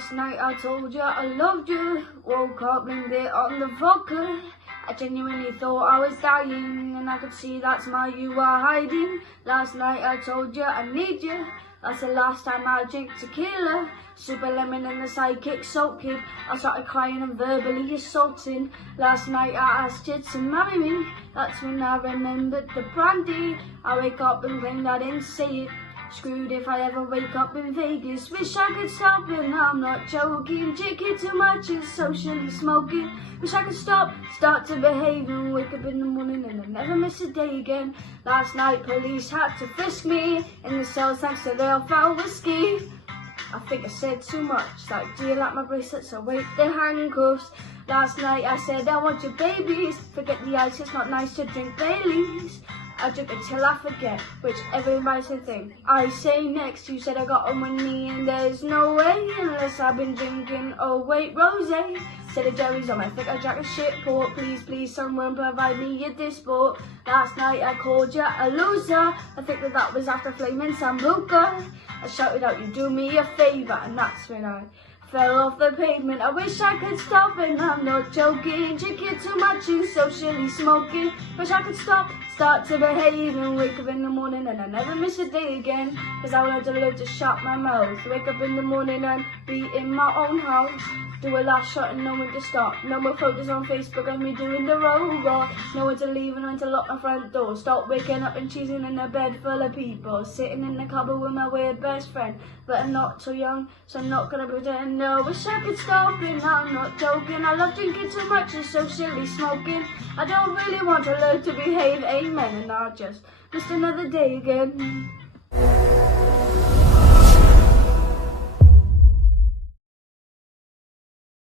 Last night I told you I loved you. Woke up, blamed it on the vodka. I genuinely thought I was dying, and I could see that's why you were hiding. Last night I told you I need you. That's the last time I drink tequila. Super lemon and the sidekick salt kid. I started crying and verbally assaulting. Last night I asked you to marry me. That's when I remembered the brandy. I wake up and claimed I didn't say it. Screwed if I ever wake up in Vegas. Wish I could stop and I'm not joking. Drinking too much and socially smoking. Wish I could start to behave and wake up in the morning and I never miss a day again. Last night police had to frisk me in the cells thanks to their foul whiskey. I think I said too much, like, do you like my bracelets or wait the handcuffs? Last night I said I want your babies. Forget the ice, it's not nice to drink Baileys. I drink until I forget, which everybody's a thing. I say next, you said I got on with me and there's no way unless I've been drinking, oh wait, rosé. Said the Cerys on, I think I drank a shit port. Please, someone provide me a disport. Last night I called you a loser. I think that was after flaming Sambuca. I shouted out, you do me a favour, and that's when I fell off the pavement. I wish I could stop and I'm not joking. Drinking too much and socially smoking. Wish I could start to behave and wake up in the morning and I never miss a day again. Cause I wanted to live to shut my mouth. Wake up in the morning and be in my own house. Do a last shot and know when to stop. No more photos on Facebook of me doing the robot. Know when to leave and when to lock my front door. Stop waking up and cheesing in a bed full of people. Sitting in the cupboard with my weird best friend. But I'm not too young, so I'm not gonna pretend. No, wish I could stop it, I'm not joking. I love drinking too much and socially smoking. I don't really want to learn to behave, amen. And I just missed another day again.